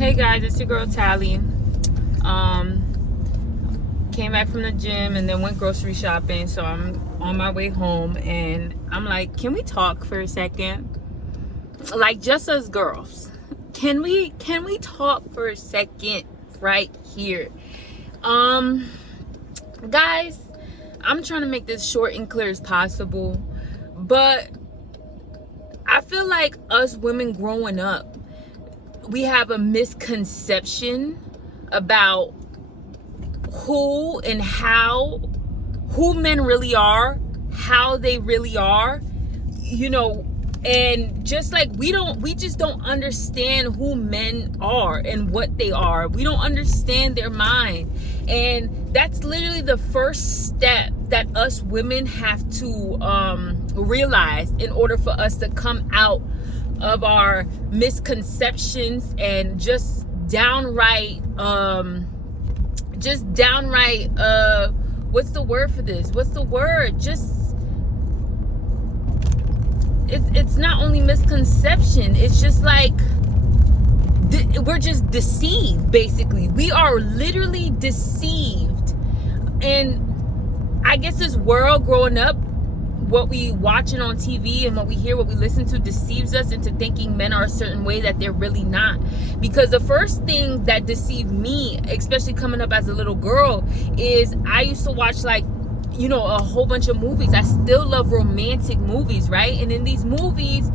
Hey guys, it's your girl Tally. Came back from the gym and then went grocery shopping, so I'm on my way home and I'm like, can we talk for a second? Like, just as girls. Can we talk for a second right here? Guys, I'm trying to make this short and clear as possible, but I feel like us women growing up, we have a misconception about who men really are, how they really are, and just like we just don't understand who men are and what they are. We don't understand their mind. And that's literally the first step that us women have to realize in order for us to come out of our misconceptions and just downright what's the word for this? It's not only misconception, it's just like we're just deceived. Basically, we are literally deceived. And I guess this world growing up, what we watching on TV and what we hear, what we listen to, deceives us into thinking men are a certain way that they're really not. Because the first thing that deceived me, especially coming up as a little girl, is I used to watch a whole bunch of movies. I still love romantic movies, right? And in these movies,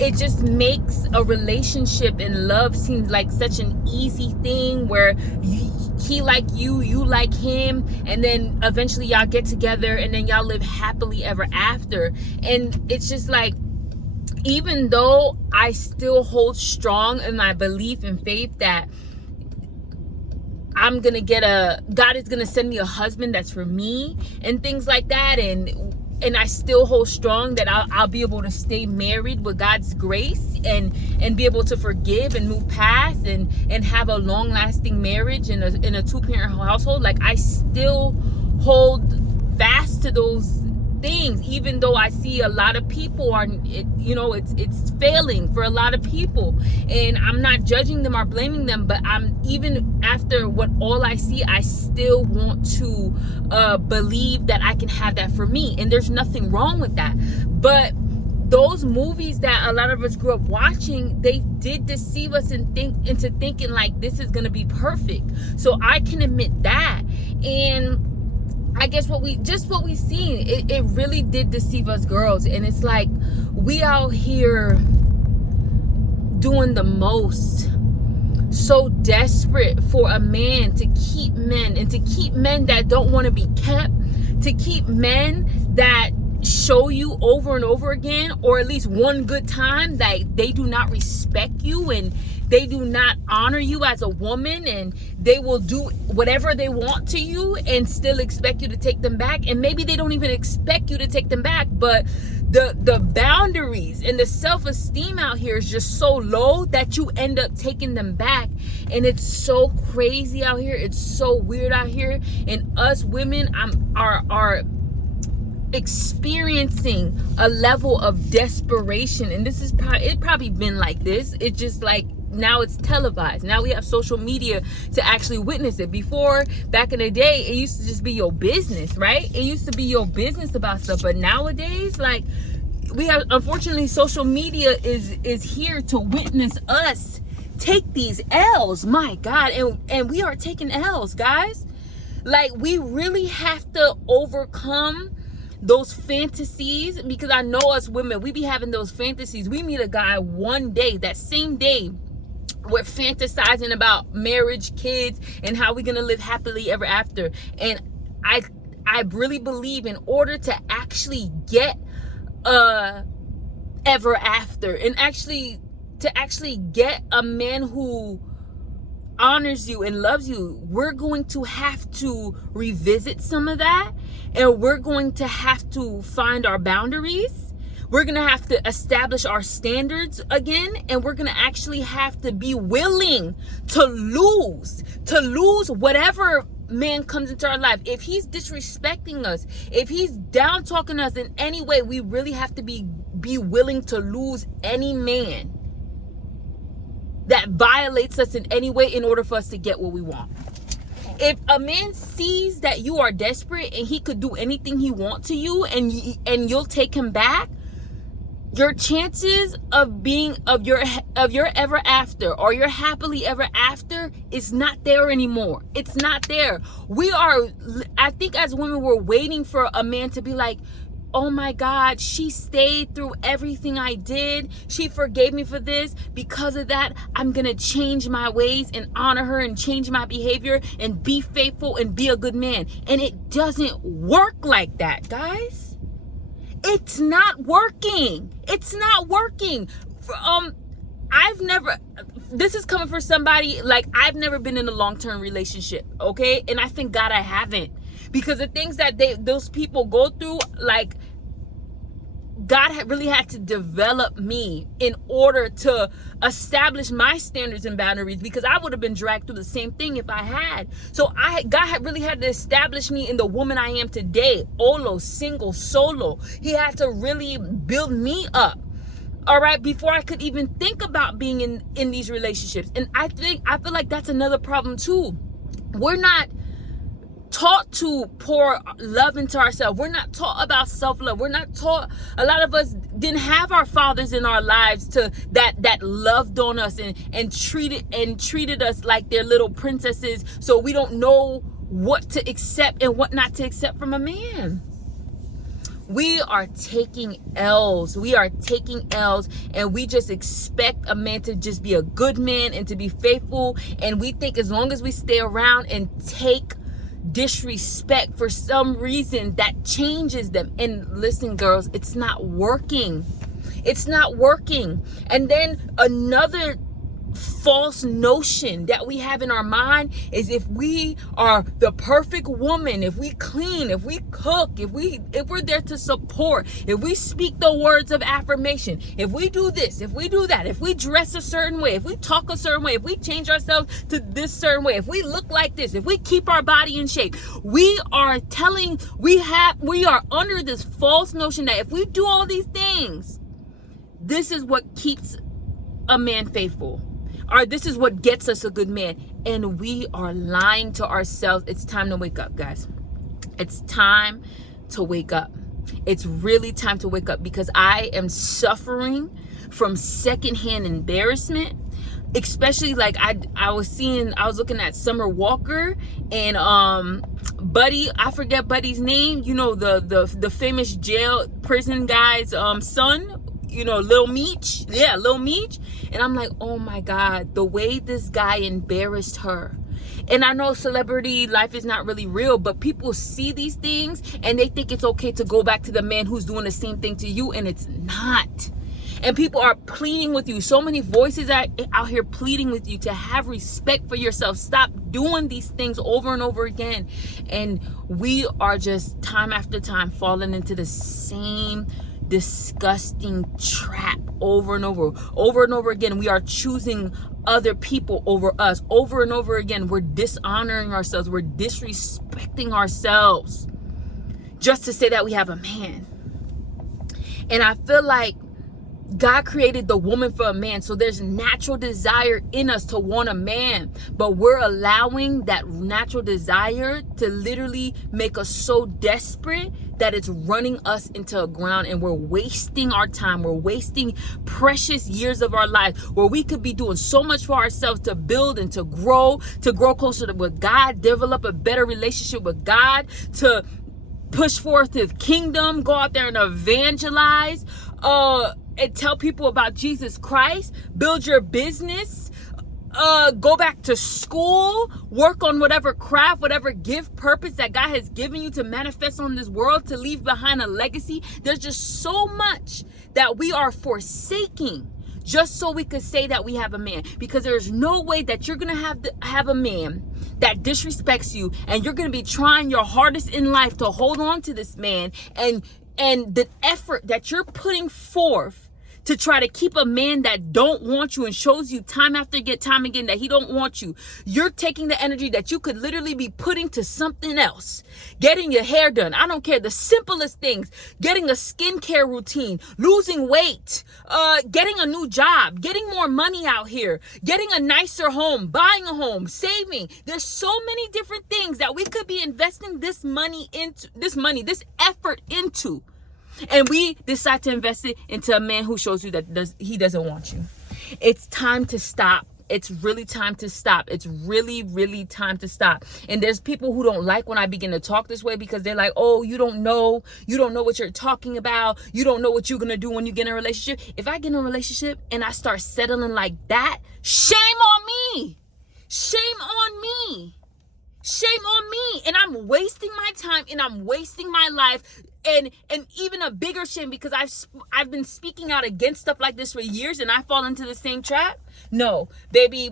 it just makes a relationship and love seem like such an easy thing where he like you, you like him, and then eventually y'all get together and then y'all live happily ever after. And it's just like, even though I still hold strong in my belief and faith that God is gonna send me a husband that's for me and things like that, and I still hold strong that I'll be able to stay married with God's grace and be able to forgive and move past and have a long-lasting marriage in a two-parent household. Like, I still hold fast to those things, even though I see a lot of people it's failing for a lot of people, and I'm not judging them or blaming them, but even after what all I see, I still want to believe that I can have that for me, and there's nothing wrong with that. But those movies that a lot of us grew up watching, they did deceive us into thinking like this is gonna be perfect. So I can admit that. And I guess what we seen, it really did deceive us girls. And it's like, we out here doing the most, so desperate for a man to keep men, and to keep men that don't want to be kept, to keep men that show you over and over again, or at least one good time, that they do not respect you and they do not honor you as a woman, and they will do whatever they want to you and still expect you to take them back. And maybe they don't even expect you to take them back, but the boundaries and the self-esteem out here is just so low that you end up taking them back. And it's so crazy out here, it's so weird out here, and us women are experiencing a level of desperation. And this is probably been like this. It's just like, now it's televised. Now we have social media to actually witness it. Before, back in the day, it used to just be your business, right? It used to be your business about stuff. But nowadays, like, we have, unfortunately, social media is here to witness us take these L's. My God. And we are taking L's, guys. Like, we really have to overcome those fantasies, because I know us women, we be having those fantasies. We meet a guy one day, that same day, we're fantasizing about marriage, kids, and how we're gonna live happily ever after. And I really believe in order to actually get ever after, and actually get a man who honors you and loves you, we're going to have to revisit some of that, and we're going to have to find our boundaries. We're going to have to establish our standards again, and we're going to actually have to be willing to lose whatever man comes into our life. If he's disrespecting us, if he's down talking us in any way, we really have to be willing to lose any man that violates us in any way in order for us to get what we want. If a man sees that you are desperate and he could do anything he wants to you, and you'll take him back, your chances of your ever after or your happily ever after is not there anymore. It's not there. I think as women, we're waiting for a man to be like, oh my God, she stayed through everything I did. She forgave me for this. Because of that, I'm going to change my ways and honor her and change my behavior and be faithful and be a good man. And it doesn't work like that, guys. It's not working. It's not working. This is coming for somebody, like, I've never been in a long-term relationship, okay? And I thank God I haven't. Because the things that those people go through, like, God really had to develop me in order to establish my standards and boundaries, because I would have been dragged through the same thing if I had. So God really had to establish me in the woman I am today, Olo, single, solo. He had to really build me up, all right, before I could even think about being in these relationships. And I feel like that's another problem too. We're not taught to pour love into ourselves. We're not taught about self-love. We're not taught. A lot of us didn't have our fathers in our lives that loved on us and treated us like their little princesses. So we don't know what to accept and what not to accept from a man. We are taking L's. And we just expect a man to just be a good man and to be faithful. And we think as long as we stay around and take disrespect, for some reason that changes them. And listen, girls, it's not working. It's not working. And then another false notion that we have in our mind is, if we are the perfect woman, if we clean, if we cook, if we're there to support, if we speak the words of affirmation, if we do this, if we do that, if we dress a certain way, if we talk a certain way, if we change ourselves to this certain way, if we look like this, if we keep our body in shape, we are under this false notion that if we do all these things, this is what keeps a man faithful, or this is what gets us a good man. And we are lying to ourselves. It's time to wake up, guys. It's time to wake up. It's really time to wake up, because I am suffering from secondhand embarrassment. Especially, like, I was looking at Summer Walker and Buddy, I forget Buddy's name, you know, the famous prison guy's son, you know, Lil Meech. Yeah, Lil Meech. And I'm like, oh my God, the way this guy embarrassed her. And I know celebrity life is not really real, but people see these things and they think it's okay to go back to the man who's doing the same thing to you, and it's not. And people are pleading with you. So many voices out here pleading with you to have respect for yourself. Stop doing these things over and over again. And we are just time after time falling into the same disgusting trap over and over again. We are choosing other people over us over and over again. We're dishonoring ourselves. We're disrespecting ourselves just to say that we have a man. And I feel like God created the woman for a man, so there's natural desire in us to want a man, but we're allowing that natural desire to literally make us so desperate that it's running us into a ground, and we're wasting our time. We're wasting precious years of our life where we could be doing so much for ourselves to build and to grow closer with God, develop a better relationship with God, to push forth His kingdom, go out there and evangelize, and tell people about Jesus Christ, build your business, go back to school, work on whatever craft, whatever gift, purpose that God has given you to manifest on this world, to leave behind a legacy. There's just so much that we are forsaking just so we could say that we have a man, because there's no way that you're going to have a man that disrespects you, and you're going to be trying your hardest in life to hold on to this man, and the effort that you're putting forth to try to keep a man that don't want you and shows you time after time again that he don't want you. You're taking the energy that you could literally be putting to something else. Getting your hair done. I don't care. The simplest things. Getting a skincare routine. Losing weight. Getting a new job. Getting more money out here. Getting a nicer home. Buying a home. Saving. There's so many different things that we could be investing this effort into. And we decide to invest it into a man who shows you that he doesn't want you. It's time to stop. It's really time to stop. It's really, really time to stop. And there's people who don't like when I begin to talk this way because they're like, oh, you don't know what you're talking about. You don't know what you're going to do when you get in a relationship. If I get in a relationship and I start settling like that, shame on me. Shame on me. Shame on me. And I'm wasting my time and I'm wasting my life. And even a bigger shame because I've been speaking out against stuff like this for years and I fall into the same trap. No, baby,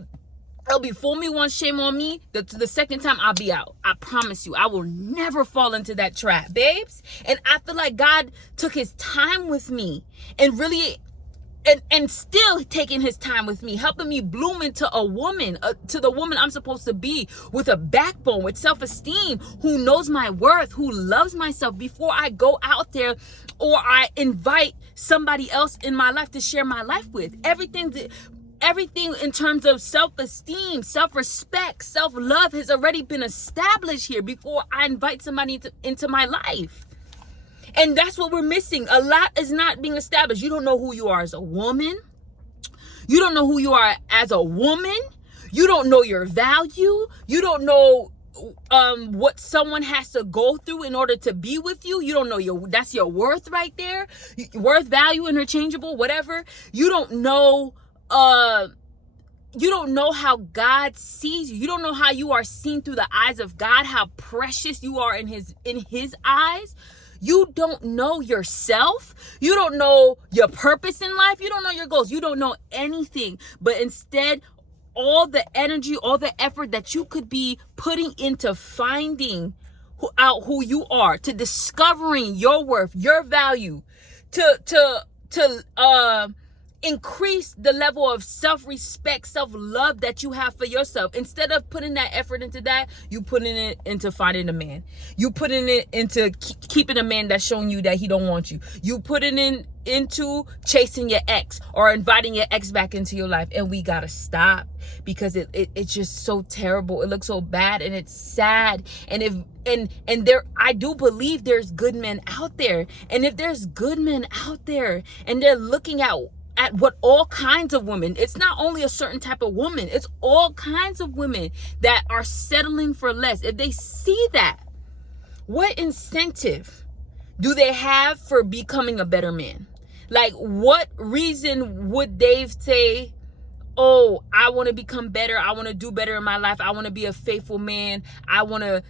it'll be fool me once, shame on me. The second time I'll be out. I promise you, I will never fall into that trap, babes. And I feel like God took his time with me and really and still taking his time with me, helping me bloom into a woman, to the woman I'm supposed to be, with a backbone, with self-esteem, who knows my worth, who loves myself before I go out there or I invite somebody else in my life to share my life with. Everything in terms of self-esteem, self-respect, self-love has already been established here before I invite somebody into my life. And that's what we're missing. A lot is not being established. You don't know who you are as a woman. You don't know who you are as a woman. You don't know your value. You don't know what someone has to go through in order to be with you. You don't know that's your worth right there. Worth, value, interchangeable, whatever. You don't know how God sees you. You don't know how you are seen through the eyes of God, how precious you are in his eyes. You don't know yourself. You don't know your purpose in life. You don't know your goals. You don't know anything. But instead, all the energy, all the effort that you could be putting into finding out who you are, to discovering your worth, your value, to increase the level of self-respect, self-love that you have for yourself. Instead of putting that effort into that, you putting it into finding a man. You putting it into keeping a man that's showing you that he don't want you. You putting it into chasing your ex or inviting your ex back into your life. And we gotta stop, because it's just so terrible. It looks so bad and it's sad. And I do believe there's good men out there. And if there's good men out there and they're looking at what all kinds of women, it's not only a certain type of woman, it's all kinds of women that are settling for less. If they see that, what incentive do they have for becoming a better man? Like, what reason would they say, oh, I want to become better, I want to do better in my life, I want to be a faithful man, I want to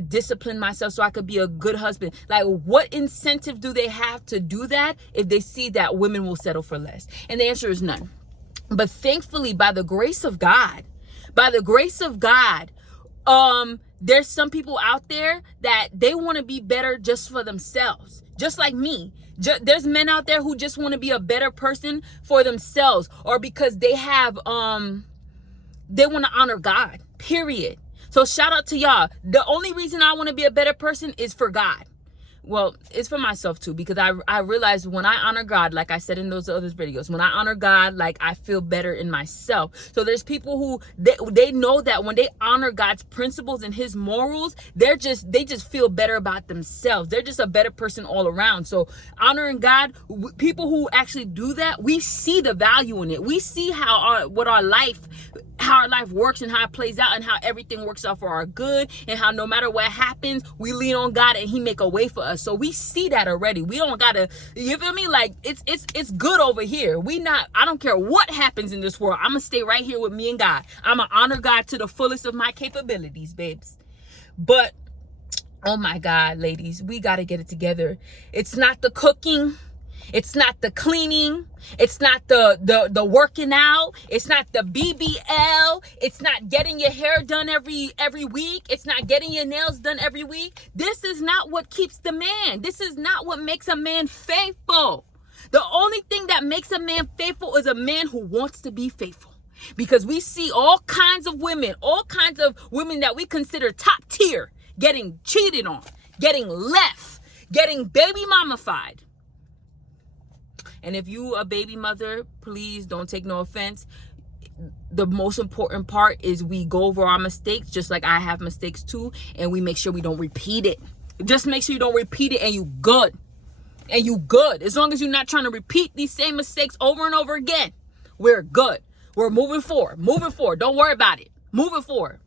discipline myself so I could be a good husband? Like, what incentive do they have to do that if they see that women will settle for less? And the answer is none. But thankfully, by the grace of God, there's some people out there that they want to be better just for themselves, just like me. There's men out there who just want to be a better person for themselves, or because they have they want to honor God, period. So shout out to y'all. The only reason I want to be a better person is for God. Well, it's for myself too, because I realize when I honor God, like I said in those other videos, when I honor God, like, I feel better in myself. So there's people who they know that when they honor God's principles and his morals, they just feel better about themselves. They're just a better person all around. So honoring God, people who actually do that, we see the value in it. We see how our life works and how it plays out, and how everything works out for our good, and how no matter what happens, we lean on God and he make a way for us. So we see that already. We don't gotta, you feel me? Like, it's good over here. I don't care what happens in this world. I'm gonna stay right here with me and God. I'm gonna honor God to the fullest of my capabilities, babes. But oh my God, ladies, we gotta get it together. It's not the cooking. It's not the cleaning. It's not the working out. It's not the BBL. It's not getting your hair done every week. It's not getting your nails done every week. This is not what keeps the man. This is not what makes a man faithful. The only thing that makes a man faithful is a man who wants to be faithful. Because we see all kinds of women that we consider top tier, getting cheated on, getting left, getting baby mama-fied. And if you a baby mother, please don't take no offense. The most important part is we go over our mistakes, just like I have mistakes too, and we make sure we don't repeat it. Just make sure you don't repeat it, and you good. And you good. As long as you're not trying to repeat these same mistakes over and over again, we're good. We're moving forward. Moving forward. Don't worry about it. Moving forward.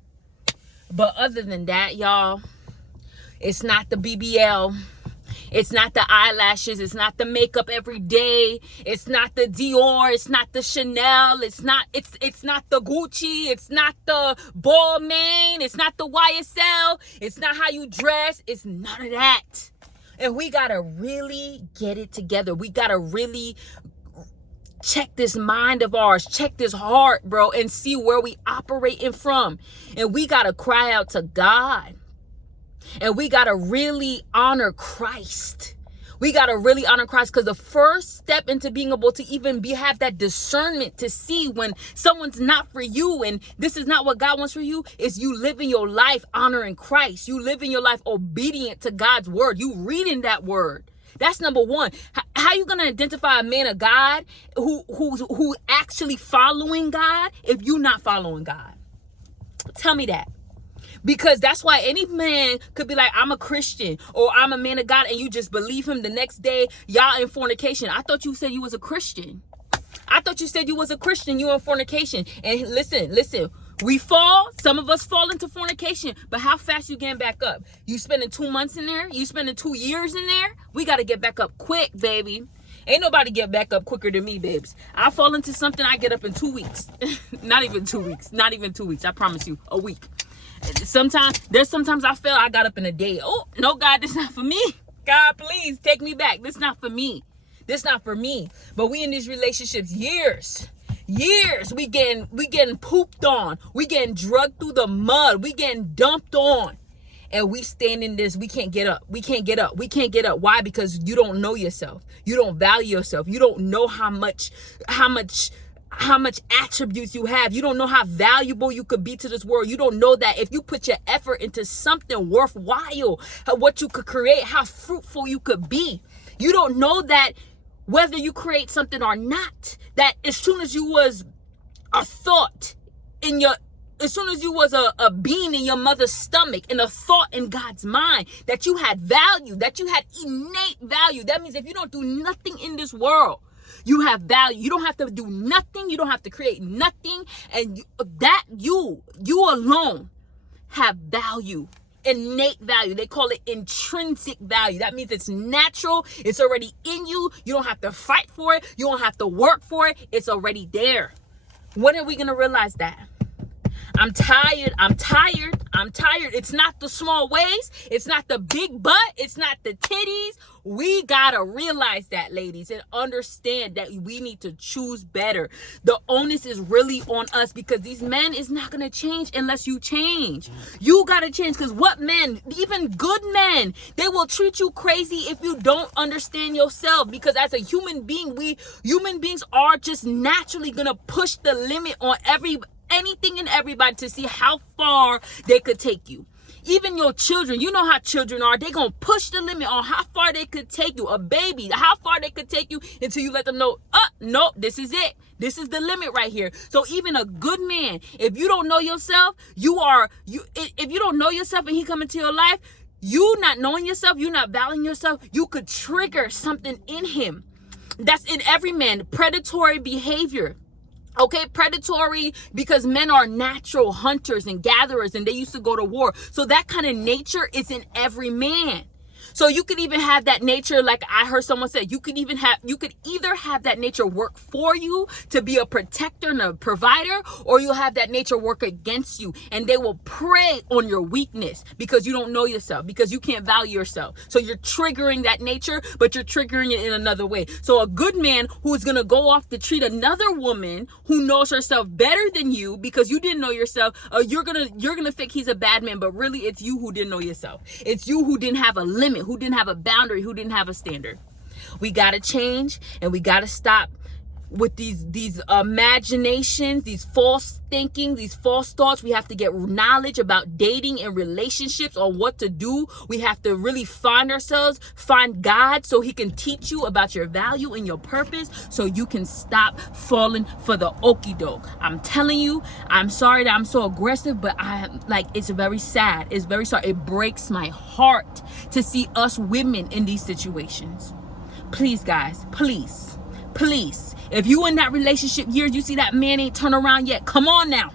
But other than that, y'all, it's not the BBL. It's not the eyelashes. It's not the makeup every day. It's not the Dior. It's not the Chanel. It's not the Gucci. It's not the Balmain. It's not the YSL. It's not how you dress. It's none of that. And we got to really get it together. We got to really check this mind of ours, check this heart, bro, and see where we operating from. And we got to cry out to God. And we got to really honor Christ. We got to really honor Christ, because the first step into being able to even have that discernment to see when someone's not for you and this is not what God wants for you is you living your life honoring Christ. You living your life obedient to God's word. You reading that word. That's number one. How you gonna identify a man of God who actually following God if you not following God? Tell me that. Because that's why any man could be like, I'm a Christian or I'm a man of God, and you just believe him the next day, y'all in fornication. I thought you said you was a Christian. I thought you said you was a Christian, you in fornication. And listen, we fall, some of us fall into fornication, but how fast you getting back up? You spending 2 months in there? You spending 2 years in there? We got to get back up quick, baby. Ain't nobody get back up quicker than me, babes. I fall into something, I get up in 2 weeks. Not even 2 weeks. Not even 2 weeks. I promise you, a week. Sometimes I feel I got up in a day. Oh, no, God, this not for me. God, please take me back. This not for me. This not for me. But we in these relationships years. We getting pooped on. We getting drugged through the mud. We getting dumped on. And we stand in this. We can't get up. We can't get up. We can't get up. Why? Because you don't know yourself. You don't value yourself. You don't know how much attributes you have. You don't know how valuable you could be to this world. You don't know that if you put your effort into something worthwhile, what you could create, how fruitful you could be. You don't know that whether you create something or not, that as soon as you was a thought in your, as soon as you was a being in your mother's stomach and a thought in God's mind, that you had value, that you had innate value. That means if you don't do nothing in this world, you have value. You don't have to do nothing. You don't have to create nothing. And you alone have value, innate value. They call it intrinsic value. That means it's natural. It's already in you. You don't have to fight for it. You don't have to work for it. It's already there. When are we going to realize that? I'm tired. It's not the small waist. It's not the big butt. It's not the titties. We gotta realize that, ladies, and understand that we need to choose better. The onus is really on us, because these men is not gonna change unless you change. You gotta change, because what men, even good men, they will treat you crazy if you don't understand yourself. Because as a human being, human beings are just naturally gonna push the limit on anything and everybody to see how far they could take you. Even your children, you know how children are. They're going to push the limit on how far they could take you. A baby, how far they could take you until you let them know, no, this is it. This is the limit right here. So even a good man, if you don't know yourself, if you don't know yourself and he come into your life, you not knowing yourself, you not valuing yourself, you could trigger something in him. That's in every man. Predatory behavior. Okay, predatory, because men are natural hunters and gatherers, and they used to go to war. So that kind of nature is in every man. So you could even have that nature, like I heard someone say, you could either have that nature work for you to be a protector and a provider, or you'll have that nature work against you, and they will prey on your weakness because you don't know yourself, because you can't value yourself. So you're triggering that nature, but you're triggering it in another way. So a good man who is going to go off to treat another woman who knows herself better than you because you didn't know yourself, you're going to think he's a bad man, but really it's you who didn't know yourself. It's you who didn't have a limit, who didn't have a boundary, who didn't have a standard. We gotta change, and we gotta stop with these imaginations, these false thinking, these false thoughts. We have to get knowledge about dating and relationships, on what to do. We have to really find ourselves, find God, so he can teach you about your value and your purpose, so you can stop falling for the okie doke. I'm telling you, I'm sorry that I'm so aggressive, but it's very sad. It's very sorry. It breaks my heart to see us women in these situations. Please, guys, please, if you in that relationship years, you see that man ain't turned around yet, come on now,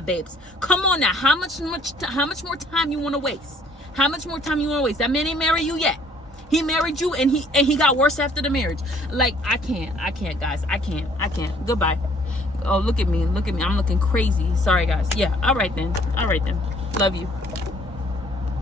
babes, come on now. How much more time you want to waste? How much more time you want to waste? That man ain't married you yet. He married you, and he got worse after the marriage. Like, I can't, guys. I can't. Goodbye. Oh, look at me. I'm looking crazy. Sorry, guys. Yeah. All right then. Love you.